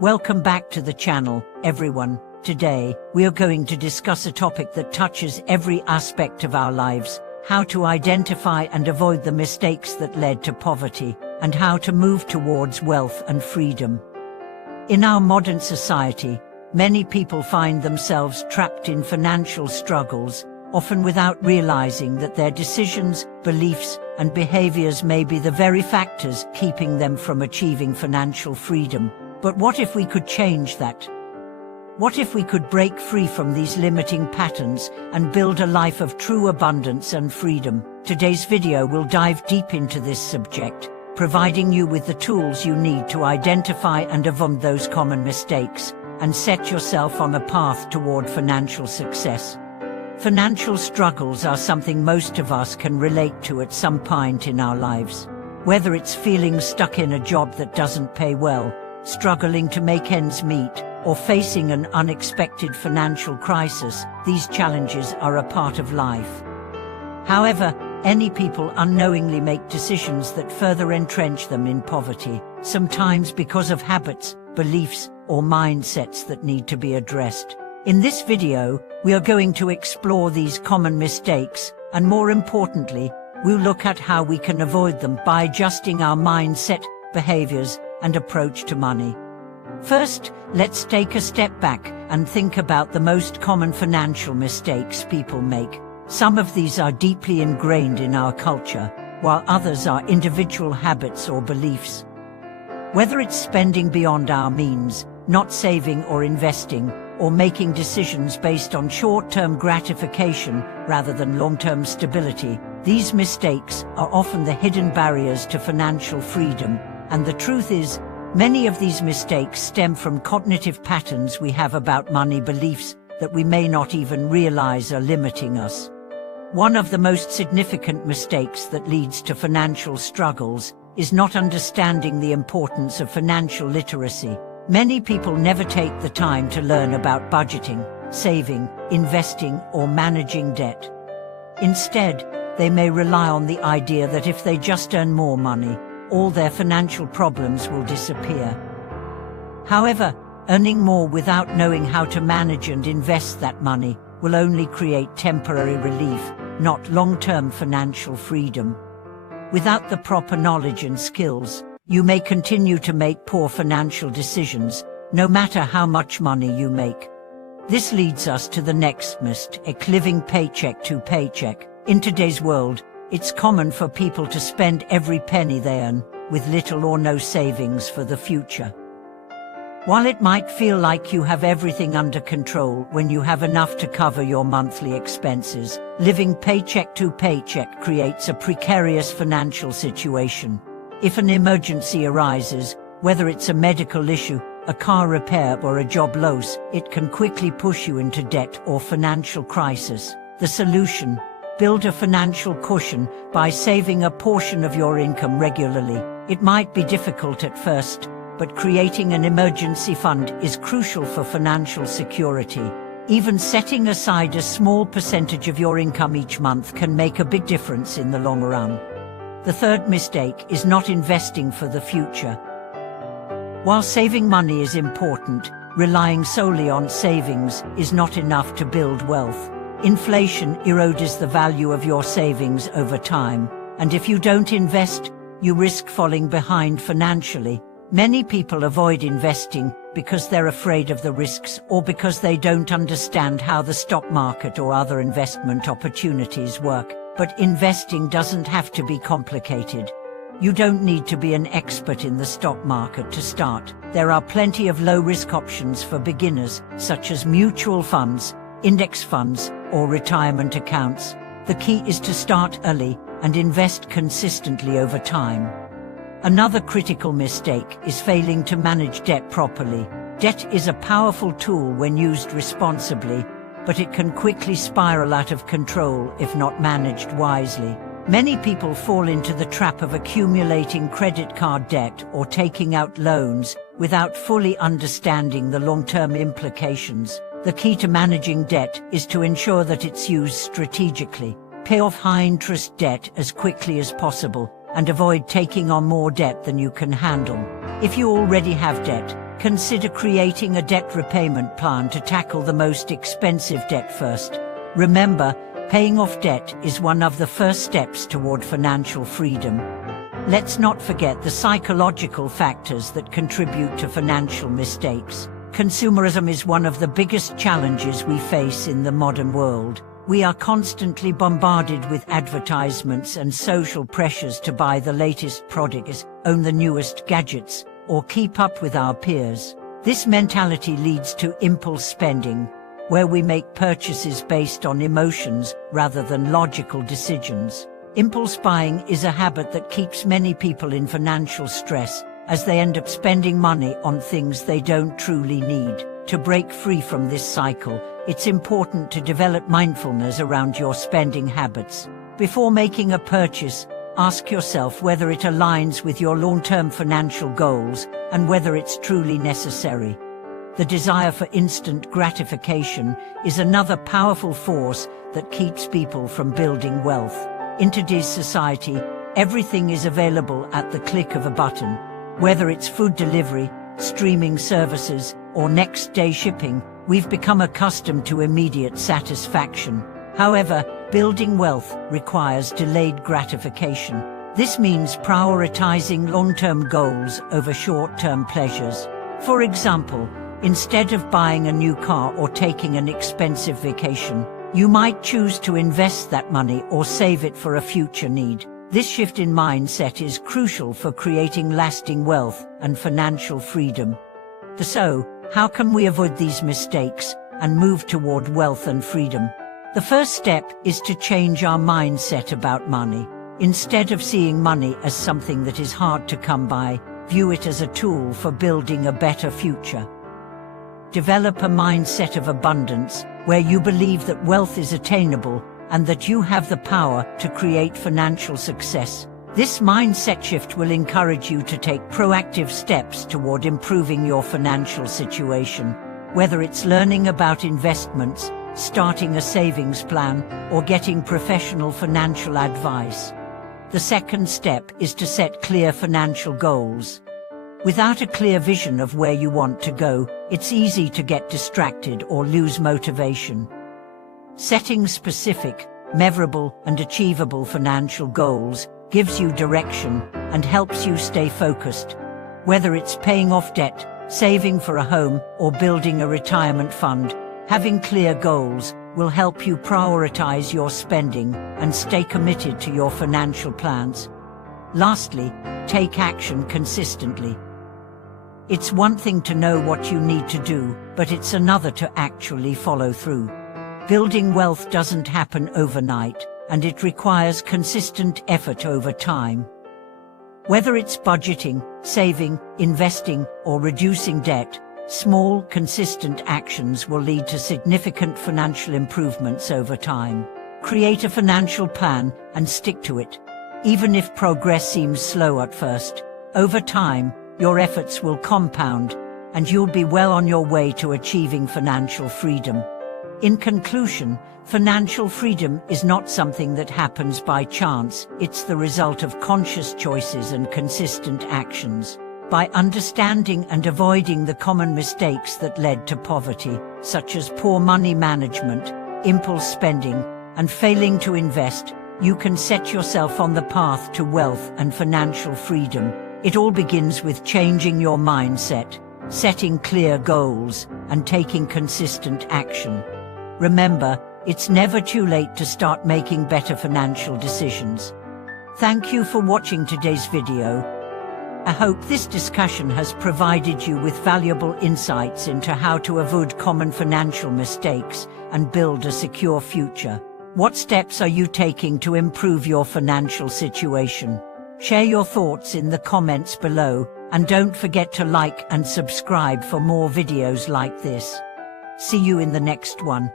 Welcome back to the channel, everyone. Today, we are going to discuss a topic that touches every aspect of our lives: how to identify and avoid the mistakes that led to poverty, and how to move towards wealth and freedom. In our modern society, many people find themselves trapped in financial struggles, often without realizing that their decisions, beliefs, and behaviors may be the very factors keeping them from achieving financial freedom. But what if we could change that? What if we could break free from these limiting patterns and build a life of true abundance and freedom? Today's video will dive deep into this subject, providing you with the tools you need to identify and avoid those common mistakes, and set yourself on a path toward financial success. Financial struggles are something most of us can relate to at some point in our lives. Whether it's feeling stuck in a job that doesn't pay well, struggling to make ends meet, or facing an unexpected financial crisis, these challenges are a part of life. However, many people unknowingly make decisions that further entrench them in poverty, sometimes because of habits, beliefs, or mindsets that need to be addressed. In this video, we are going to explore these common mistakes, and more importantly, we'll look at how we can avoid them by adjusting our mindset, behaviors, and approach to money. First, let's take a step back and think about the most common financial mistakes people make. Some of these are deeply ingrained in our culture, while others are individual habits or beliefs. Whether it's spending beyond our means, not saving or investing, or making decisions based on short-term gratification rather than long-term stability, these mistakes are often the hidden barriers to financial freedom. And the truth is, many of these mistakes stem from cognitive patterns we have about money, beliefs that we may not even realize are limiting us. One of the most significant mistakes that leads to financial struggles is not understanding the importance of financial literacy. Many people never take the time to learn about budgeting, saving, investing, or managing debt. Instead, they may rely on the idea that if they just earn more money, all their financial problems will disappear. However, earning more without knowing how to manage and invest that money will only create temporary relief, not long-term financial freedom. Without the proper knowledge and skills, you may continue to make poor financial decisions, no matter how much money you make. This leads us to the next mistake: living paycheck to paycheck. In today's world, it's common for people to spend every penny they earn, with little or no savings for the future. While it might feel like you have everything under control when you have enough to cover your monthly expenses, living paycheck to paycheck creates a precarious financial situation. If an emergency arises, whether it's a medical issue, a car repair, or a job loss, it can quickly push you into debt or financial crisis. The solution: build a financial cushion by saving a portion of your income regularly. It might be difficult at first, but creating an emergency fund is crucial for financial security. Even setting aside a small percentage of your income each month can make a big difference in the long run. The third mistake is not investing for the future. While saving money is important, relying solely on savings is not enough to build wealth. Inflation erodes the value of your savings over time, and if you don't invest, you risk falling behind financially. Many people avoid investing because they're afraid of the risks, or because they don't understand how the stock market or other investment opportunities work. But investing doesn't have to be complicated. You don't need to be an expert in the stock market to start. There are plenty of low-risk options for beginners, such as mutual funds, index funds, or retirement accounts. The key is to start early and invest consistently over time. Another critical mistake is failing to manage debt properly. Debt is a powerful tool when used responsibly, but it can quickly spiral out of control if not managed wisely. Many people fall into the trap of accumulating credit card debt or taking out loans without fully understanding the long-term implications. The key to managing debt is to ensure that it's used strategically. Pay off high-interest debt as quickly as possible, and avoid taking on more debt than you can handle. If you already have debt, Consider creating a debt repayment plan to tackle the most expensive debt first. Remember, paying off debt is one of the first steps toward financial freedom. Let's not forget the psychological factors that contribute to financial mistakes. Consumerism is one of the biggest challenges we face in the modern world. We are constantly bombarded with advertisements and social pressures to buy the latest products, own the newest gadgets, or keep up with our peers. This mentality leads to impulse spending, where we make purchases based on emotions rather than logical decisions. Impulse buying is a habit that keeps many people in financial stress, as they end up spending money on things they don't truly need. To break free from this cycle, it's important to develop mindfulness around your spending habits. Before making a purchase, ask yourself whether it aligns with your long-term financial goals and whether it's truly necessary. The desire for instant gratification is another powerful force that keeps people from building wealth. In today's society, everything is available at the click of a button. Whether it's food delivery, streaming services, or next-day shipping, we've become accustomed to immediate satisfaction. However, building wealth requires delayed gratification. This means prioritizing long-term goals over short-term pleasures. For example, instead of buying a new car or taking an expensive vacation, you might choose to invest that money or save it for a future need. This shift in mindset is crucial for creating lasting wealth and financial freedom. So, how can we avoid these mistakes and move toward wealth and freedom? The first step is to change our mindset about money. Instead of seeing money as something that is hard to come by, view it as a tool for building a better future. Develop a mindset of abundance, where you believe that wealth is attainable and that you have the power to create financial success. This mindset shift will encourage you to take proactive steps toward improving your financial situation. Whether it's learning about investments, starting a savings plan, or getting professional financial advice. The second step is to set clear financial goals. Without a clear vision of where you want to go, it's easy to get distracted or lose motivation. Setting specific, measurable, and achievable financial goals gives you direction and helps you stay focused. Whether it's paying off debt, saving for a home, or building a retirement fund, having clear goals will help you prioritize your spending and stay committed to your financial plans. Lastly, take action consistently. It's one thing to know what you need to do, but it's another to actually follow through. Building wealth doesn't happen overnight, and it requires consistent effort over time. Whether it's budgeting, saving, investing, or reducing debt, small, consistent actions will lead to significant financial improvements over time. Create a financial plan and stick to it. Even if progress seems slow at first, over time, your efforts will compound, and you'll be well on your way to achieving financial freedom. In conclusion, financial freedom is not something that happens by chance, it's the result of conscious choices and consistent actions. By understanding and avoiding the common mistakes that led to poverty, such as poor money management, impulse spending, and failing to invest, you can set yourself on the path to wealth and financial freedom. It all begins with changing your mindset, setting clear goals, and taking consistent action. Remember, it's never too late to start making better financial decisions. Thank you for watching today's video. I hope this discussion has provided you with valuable insights into how to avoid common financial mistakes and build a secure future. What steps are you taking to improve your financial situation? Share your thoughts in the comments below, and don't forget to like and subscribe for more videos like this. See you in the next one.